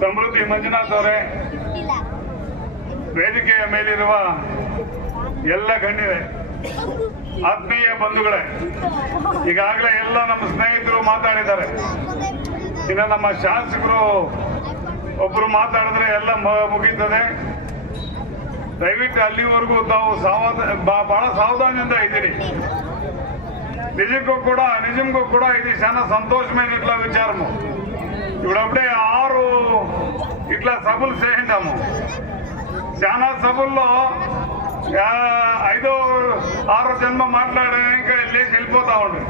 ಸಮೃದ್ಧಿ ಮಂಜುನಾಥ್ ಅವರೇ, ವೇದಿಕೆಯ ಮೇಲಿರುವ ಎಲ್ಲ ಗಣ್ಯರೇ, ಆತ್ಮೀಯ ಬಂಧುಗಳೇ, ಈಗಾಗಲೇ ಎಲ್ಲ ನಮ್ಮ ಸ್ನೇಹಿತರು ಮಾತಾಡಿದ್ದಾರೆ. ಇನ್ನು ನಮ್ಮ ಶಾಸಕರು ಒಬ್ಬರು ಮಾತಾಡಿದ್ರೆ ಎಲ್ಲ ಮುಗೀತದೆ. ದಯವಿಟ್ಟು ಅಲ್ಲಿವರೆಗೂ ತಾವು ಬಹಳ సావధానంగా ఇదిరి నిజంగా కూడా ఇది చాలా సంతోషమైన ఇట్లా విచారము. ఇప్పుడప్పుడే 6 ఇట్లా సభలు చేయించాము. చాలా సభల్లో 5వ 6వ జన్మ మాట్లాడడానికి లేచి వెళ్ళిపోతా ఉండే.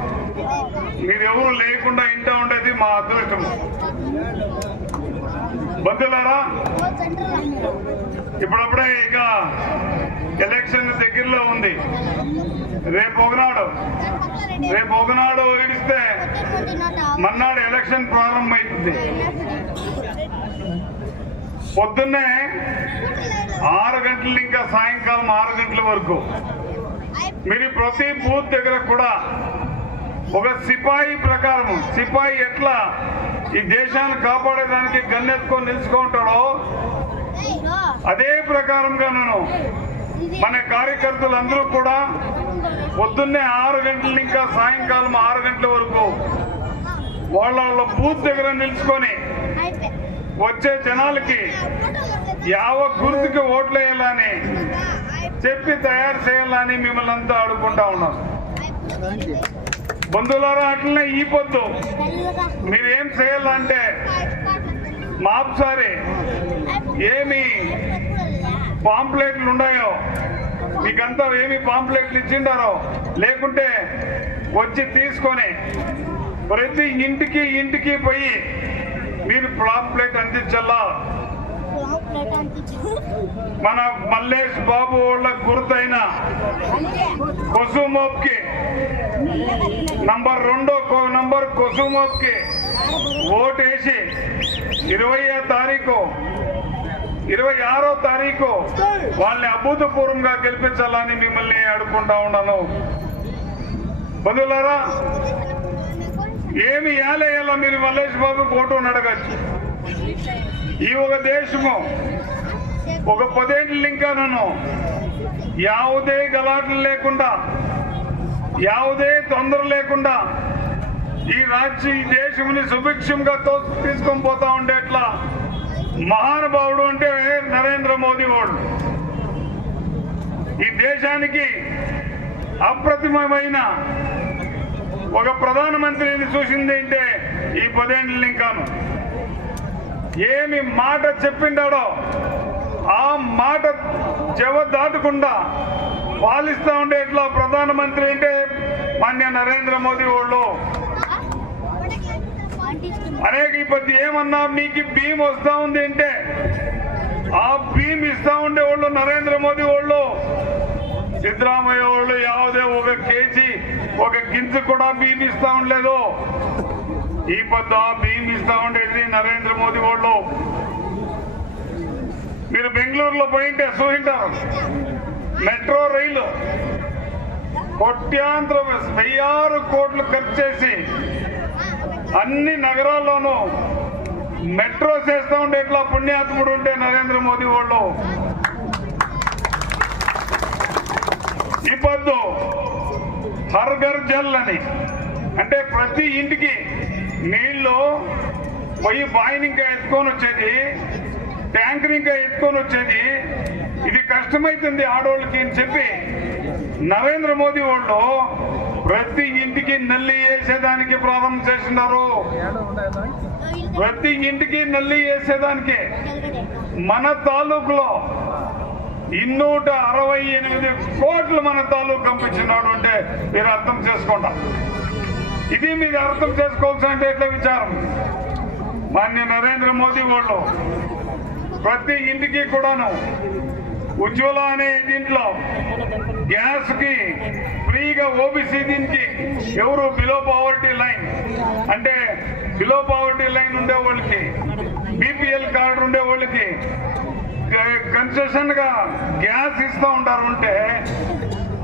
మీరు ఎవరు లేకుండా ఇంటా ఉండేది మా అదృష్టము. బంధువులారా, ఇప్పుడప్పుడే ఇక ఎలక్షన్ దగ్గరలో ఉంది. రేపు ఒకనాడు ఇడిస్తే మన్నాడు ఎలక్షన్ ప్రారంభమైంది. పొద్దున్నే 6 గంటలు ఇంకా సాయంకాలం 6 గంటల వరకు మీరు ప్రతి బూత్ దగ్గర కూడా ఒక సిపాయి ప్రకారం, సిపాయి ఎట్లా ఈ దేశాన్ని కాపాడేదానికి గన్నెత్తుకొని నిలుచుకుంటాడో అదే ప్రకారంగా నేను మన కార్యకర్తలందరూ కూడా పొద్దున్నే 6 గంటలు ఇంకా సాయంకాలం 6 గంటల వరకు వాళ్ళ బూత్ దగ్గర నిలుచుకొని వచ్చే జనాలకి యావ గుర్తుకి ఓట్లు వేయాలని చెప్పి తయారు చేయాలని మిమ్మల్ని అంతా అడుగుకుంటా ఉన్నాం. బంధువులారా, అట్లనే ఈ పొద్దు మీరేం చేయాలంటే మాప్సారి ఏమి పాంప్లెట్లు ఉన్నాయో మీకంతా ఏమి పాంప్లెట్లు ఇచ్చిండారో లేకుంటే వచ్చి తీసుకొని ప్రతి ఇంటికి పోయి మీరు పాంప్లెట్ అందించల్లా. మన మల్లేష్ బాబు వాళ్ళ గుర్తైన కొసుమోప్కి నంబర్ 2 కొసుమోప్కి ఓటేసి 26వ తారీఖు వాళ్ళని అభూతపూర్వంగా గెలిపించాలని మిమ్మల్ని అడుగుకుంటా ఉన్నాను. బంధువులారా, ఏమి ఏలేయాలో మీరు మల్లేష్ బాబుకి ఓటు అడగచ్చు. ఈ ఒక దేశము ఒక 10 ఏళ్ళు ఇంకా నన్ను యావదే గలాట్లు లేకుండా, యావదే తొందర లేకుండా ఈ దేశముని సుభిక్షంగా తీసుకొని పోతా ఉండేట్లా మహానుభావుడు అంటే నరేంద్ర మోదీ వాడు. ఈ దేశానికి అప్రతిమమైన ఒక ప్రధానమంత్రిని చూసింది అంటే ఈ 10 ఏళ్ళు ఇంకాను. ఏమి మాట చెప్పిండాడో ఆ మాట దాటకుండా పాలిస్తా ఉండే ఇట్లా ప్రధానమంత్రి అంటే మాన్య నరేంద్ర మోదీ వాళ్ళు. అనేక ఇప్పుడు ఏమన్నా మీకు భీమ్ వస్తా ఉంది అంటే ఆ భీమ్ ఇస్తా ఉండే వాళ్ళు నరేంద్ర మోదీ వాళ్ళు. సిద్ధరామయ్య వాళ్ళు యావదే 1 కేజీ 1 గింజ కూడా భీమ్ ఇస్తా ఉండలేదు. ఈ పొద్దు ఆ భీమ్ ఇస్తా ఉండేది నరేంద్ర మోదీ వాళ్ళు. మీరు బెంగళూరులో పోయింటే చూసింటారు, మెట్రో రైలు కోట్యాంతర 1000 కోట్లు ఖర్చు చేసి అన్ని నగరాల్లోనూ మెట్రో చేస్తూ ఉంటే ఎట్లా పుణ్యాత్ముడు ఉంటే నరేంద్ర మోదీ వాళ్ళు. ఈ పొద్దు హర్ ఘర్ జల్ అని అంటే ప్రతి ఇంటికి నీళ్లు పోయి బాయిని ఇంకా ఎత్తుకొని వచ్చేది, ట్యాంకర్ ఇంకా ఎత్తుకొని వచ్చేది. ఇది కష్టమైతుంది ఆడవాళ్ళకి అని చెప్పి నరేంద్ర మోదీ వాళ్ళు ప్రతి ఇంటికి నల్లి వేసేదానికి ప్రారంభం చేస్తున్నారు. ప్రతి ఇంటికి నల్లి వేసేదానికి మన తాలూకులో 268 కోట్లు మన తాలూకు పంపించినాడు అంటే మీరు అర్థం చేసుకుంటా. ఇది మీరు అర్థం చేసుకోవాల్సిన ఎట్లా విచారం. మాన్య నరేంద్ర మోదీ వాళ్ళు ప్రతి ఇంటికి కూడాను ఉజ్వల అనే దీంట్లో గ్యాస్ కి ఫ్రీగా ఓబీసీ దీనికి ఎవరు బిలో పావర్టీ లైన్ అంటే బిలో పావర్టీ లైన్ ఉండే వాళ్ళకి, బీపీఎల్ కార్డు ఉండే వాళ్ళకి కన్సెషన్ గా గ్యాస్ ఇస్తూ ఉంటారు. ఉంటే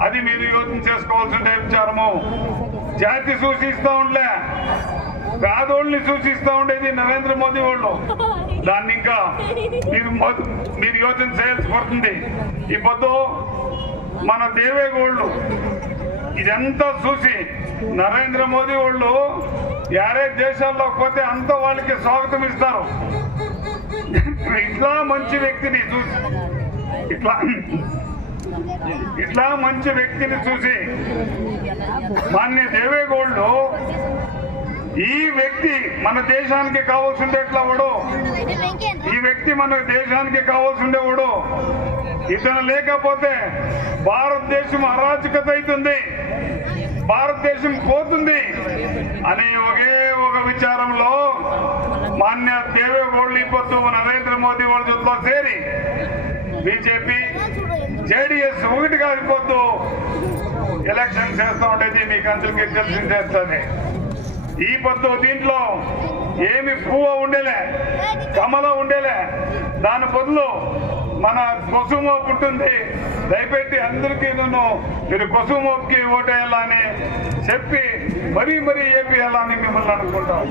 అది మీరు యోచన చేసుకోవాల్సిన విచారము. జాతి సూచిస్తూ ఉండలే పేదోళ్ళని సూచిస్తూ ఉండేది నరేంద్ర మోదీ వాళ్ళు. దాన్ని ఇంకా మీరు యోచన చేయాల్సి పడుతుంది. ఈ పొద్దు మన దేవేగౌళ్ళు ఇదంతా చూసి నరేంద్ర మోదీ వాళ్ళు యారే దేశాల్లో పోతే అంత వాళ్ళకి స్వాగతం ఇస్తారు. ఇట్లా మంచి వ్యక్తిని చూసి ఇట్లా మంచి వ్యక్తిని చూసి మాన్య దేవేగౌళ్ళు ఈ వ్యక్తి మన దేశానికి కావాల్సిండేట్లవాడు, ఈ వ్యక్తి మన దేశానికి కావాల్సిండేవాడు, ఇతను లేకపోతే భారతదేశం అరాచకత అవుతుంది, భారతదేశం పోతుంది అనే ఒక విచారంలో మాన్య దేవేగౌళ్ళు ఇప్పుడు నరేంద్ర మోదీ వాళ్ళ జొత్తులో చేరి బీజేపీ జేడీఎస్ ఒకటిగా అయిపోతూ ఎలక్షన్ చేస్తూ ఉండేది మీకు అందరికీ తెలిసిందేస్తుంది. ఈ పొద్దు దీంట్లో ఏమి పువ్వు ఉండేలే, కమల ఉండేలే, దాని బదులు మన కొసుమోపు ఉంటుంది. దయపెట్టి అందరికీ మీరు కొసుమోపుకి ఓటేయాలని చెప్పి మరీ ఏపీ వేయాలని మిమ్మల్ని అనుకుంటాం.